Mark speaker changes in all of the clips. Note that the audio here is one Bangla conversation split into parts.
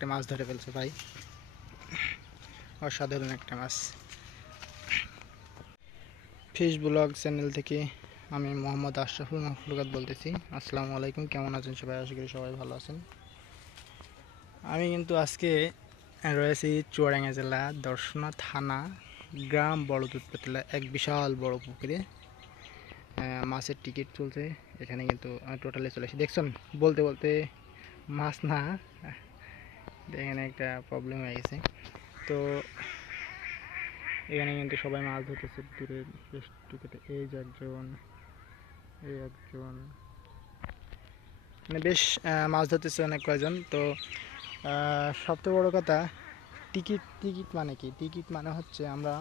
Speaker 1: একটা মাছ ধরে ফেলছে ভাই। অসাধারণ একটা মাছ। ফিশ ব্লগ চ্যানেল থেকে আমি মোহাম্মদ আশরাফুল মাহফুলকাত বলতেছি। আসসালামু আলাইকুম, কেমন আছেন সবাই? আশা করি সবাই ভালো আছেন। আমি কিন্তু আজকে রয়েছি চুয়াডাঙ্গা জেলা দর্শনা থানা, গ্রাম বড় দুধপাতলা এক বিশাল বড় পুকুরে। মাছের টিকিট চলছে। এখানে কিন্তু টোটালে চলে আসি দেখছেন, বলতে বলতে মাছ না এখানে একটা প্রবলেম হয়ে গেছে। তো এখানে কিন্তু সবাই মাছ ধরতেছে দূরে বেশ টুকেতে এই যে একজন, এই একজন। মানে বেশ মাছ ধরতেছে অনেক কয়জন। তো সবচেয়ে বড় কথা টিকিট টিকিট মানে কি? টিকিট মানে হচ্ছে আমরা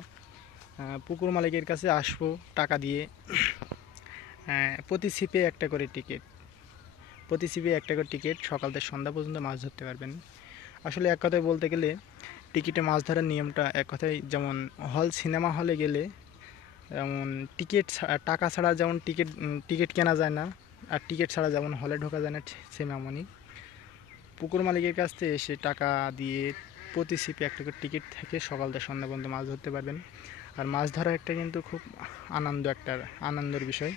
Speaker 1: পুকুর মালিকের কাছে আসব টাকা দিয়ে। প্রতি ছিপে একটা করে টিকিট প্রতি ছিপে একটা করে টিকিট সকাল থেকে সন্ধ্যা পর্যন্ত মাছ ধরতে পারবেন। আসলে এক কথায় বলতে গেলে টিকিটে মাছ ধরার নিয়মটা এক কথায় যেমন হল সিনেমা হলে গেলে যেমন টিকিট টাকা ছাড়া যেমন টিকিট টিকিট কেনা যায় না, আর টিকিট ছাড়া যেমন হলে ঢোকা যায় না সেম এমনই। পুকুর মালিকের কাছ থেকে এসে টাকা দিয়ে প্রতি সিপে একটা করে টিকিট থেকে সকাল থেকে সন্ধ্যা পর্যন্ত মাছ ধরতে পারবেন। আর মাছ ধরা একটা কিন্তু খুব আনন্দ একটা, আনন্দের বিষয়।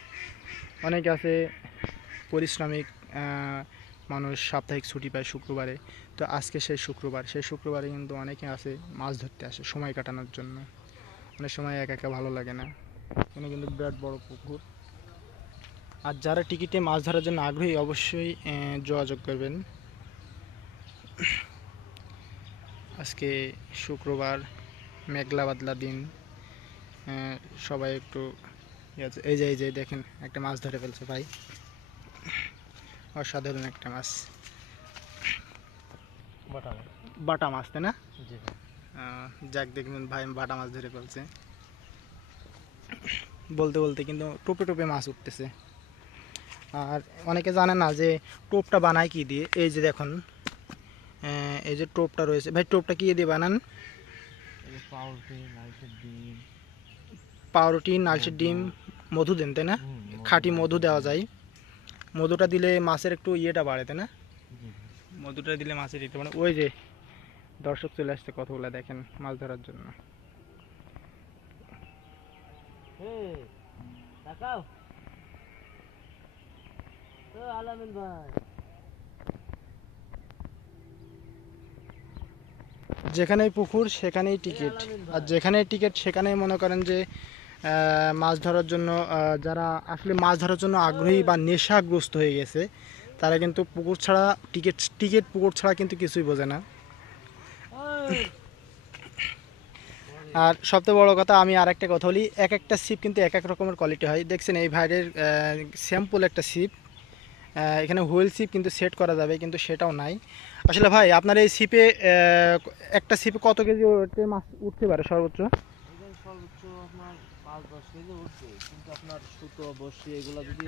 Speaker 1: অনেক আছে, পরিশ্রমিক মানুষ সাপ্তাহিক ছুটি পায় শুক্রবারে। তো আজকে সেই শুক্রবার, সেই শুক্রবারে কিন্তু অনেকে আসে মাছ ধরতে আসে সময় কাটানোর জন্য। অনেক সময় একা একা ভালো লাগে না। এখানে কিন্তু বিরাট বড় পুকুর। আর যারা টিকিটে মাছ ধরার জন্য আগ্রহী, অবশ্যই যোগাযোগ করবেন। আজকে শুক্রবার, মেঘলা বাদলা দিন। সবাই একটু। এই যে এই যে, দেখেন, একটা মাছ ধরে ফেলছে ভাই। অসাধারণ একটা মাছ। বাটা মাছ। তাই না? যাক দেখবেন ভাই বাটা মাছ ধরে ফেলছে। বলতে বলতে কিন্তু টোপে টোপে মাছ উঠতেছে। আর অনেকে জানে না যে টোপটা বানায় কি দিয়ে? এই যে দেখুন এই যে টোপটা রয়েছে। ভাই টোপটা কি দিয়ে বানান?
Speaker 2: পাউরুটি
Speaker 1: নালচের ডিম। মধু দেন তাই না? খাঁটি মধু দেওয়া যায়। মধুটা দিলে মাছের একটু ইয়েটা বাড়ে তাই না? মধুটা দিলে মাছের ইয়েটা মানে ওই যে দর্শক চলে আসছে কতগুলো দেখেন মাছ ধরার জন্য।
Speaker 2: তাকাও তো আলামিন ভাই।
Speaker 1: যেখানেই পুকুর সেখানেই টিকিট আর যেখানেই টিকিট সেখানেই মনে করেন যে আহ, মাছ ধরার জন্য আহ, যারা আসলে মাছ ধরার জন্য আগ্রহী বা নেশাগ্রস্ত হয়ে গেছে তারা কিন্তু পুকুর ছাড়া টিকিট টিকিট পুকুর ছাড়া কিন্তু কিছুই বোঝে না। আর সবচেয়ে বড় কথা, আমি আর একটা কথা বলি এক একটা সিপ কিন্তু এক এক রকমের কোয়ালিটি হয়। দেখছেন, এই ভাইয়ের স্যাম্পল একটা সিপ এখানে হুইল সিপ কিন্তু সেট করা যাবে, কিন্তু সেটাও নাই। আসলে ভাই, আপনার এই সিপে একটা সিপে কত কেজি মাছ উঠতে পারে সর্বোচ্চ?
Speaker 2: সর্বোচ্চ আপনার পাঁচ দশ কেজি উঠবে। কিন্তু আপনার সুতো বসি এগুলো যদি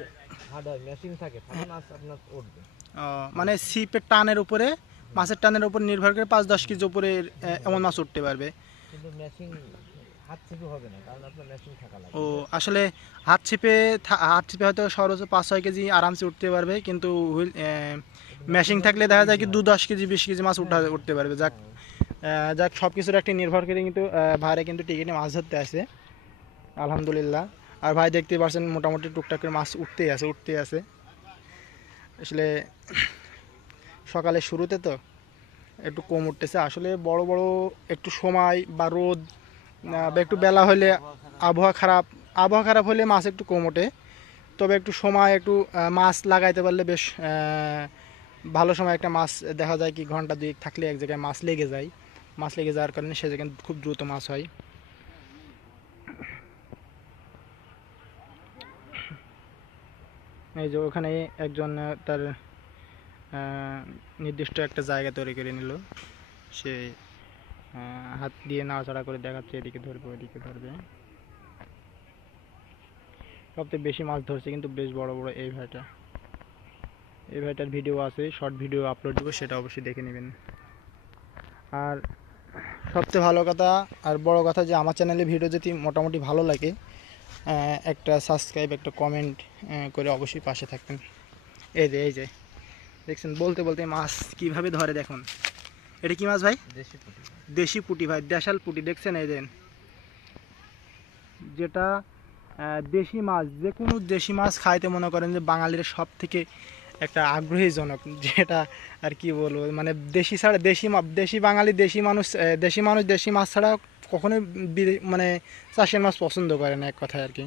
Speaker 2: হার্ড হয় মেশিন থাকে তাহলে মাছ আপনার উঠবে।
Speaker 1: মানে সিপের টানের উপরে মাছের টানের উপর নির্ভর করে পাঁচ দশ কেজি উপরে এমন মাছ উঠতে পারবে।
Speaker 2: কিন্তু মেশিন হাত থেকে হবে না কারণ আপনার মেশিন থাকা লাগবে।
Speaker 1: ও আসলে হাত ছিপে হাত ছিপে হয়তো সর্বোচ্চ পাঁচ ছয় কেজি আরামসে উঠতে পারবে কিন্তু হুইল মেশিং থাকলে দেখা যায় কি দু দশ কেজি, বিশ কেজি মাছ উঠা, উঠতে পারবে। যাক যাক সব কিছুর একটা নির্ভর করে কিন্তু ভাইরা কিন্তু টিকিটে মাছ ধরতে আসে। আলহামদুলিল্লাহ। আর ভাই দেখতে পাচ্ছেন মোটামুটি টুকটাক করে মাছ উঠতেই আছে উঠতেই আছে আসলে, সকালে শুরুতে তো একটু কম উঠতেছে। আসলে বড় বড় একটু সময় বা রোদ বা একটু বেলা হলে আবহাওয়া খারাপ আবহাওয়া খারাপ হলে মাছ একটু কম ওঠে। তবে একটু সময়, একটু মাছ লাগাইতে পারলে বেশ ভালো সময় একটা মাছ দেখা যায় কি ঘণ্টা দুই থাকলে এক জায়গায় মাছ লেগে যায়। মাছ লেগে যাওয়ার কারণে সে জায়গায় খুব দ্রুত মাছ হয়। এই যে ওখানে একজন তার নির্দিষ্ট একটা জায়গা তৈরি করে নিল। সে হাত দিয়ে নাড়াচাড়া করে দেখাচ্ছে, এদিকে ধরবে ওইদিকে ধরবে। সবচেয়ে বেশি মাছ ধরছে কিন্তু বেশ বড় বড় এই ভাইটা। এই ভাইটার ভিডিও আছে শর্ট ভিডিও আপলোড দেবো সেটা অবশ্যই দেখে নেবেন। আর সবচেয়ে ভালো কথা আর বড় কথা যে আমার চ্যানেলে ভিডিও যদি মোটামুটি ভালো লাগে একটা সাবস্ক্রাইব একটা কমেন্ট করে অবশ্যই পাশে থাকবেন। এই যে এই যে দেখছেন বলতে বলতে মাছ কীভাবে ধরে দেখুন। এটা কি মাছ ভাই?
Speaker 2: দেশি পুঁটি
Speaker 1: দেশি পুঁটি ভাই দেশাল পুঁটি দেখছেন এই দেন যেটা দেশি মাছ যে কোনো দেশি মাছ খাইতে মনে করেন যে বাঙালির সব থেকে একটা আগ্রহীজনক, যেটা আর কি বলব মানে দেশি ছাড়া দেশি দেশি বাঙালি, দেশি মানুষ দেশি মানুষ দেশি মাছ ছাড়া কখনোই মানে চাষের মাছ পছন্দ করে না, এক কথায় আর কি।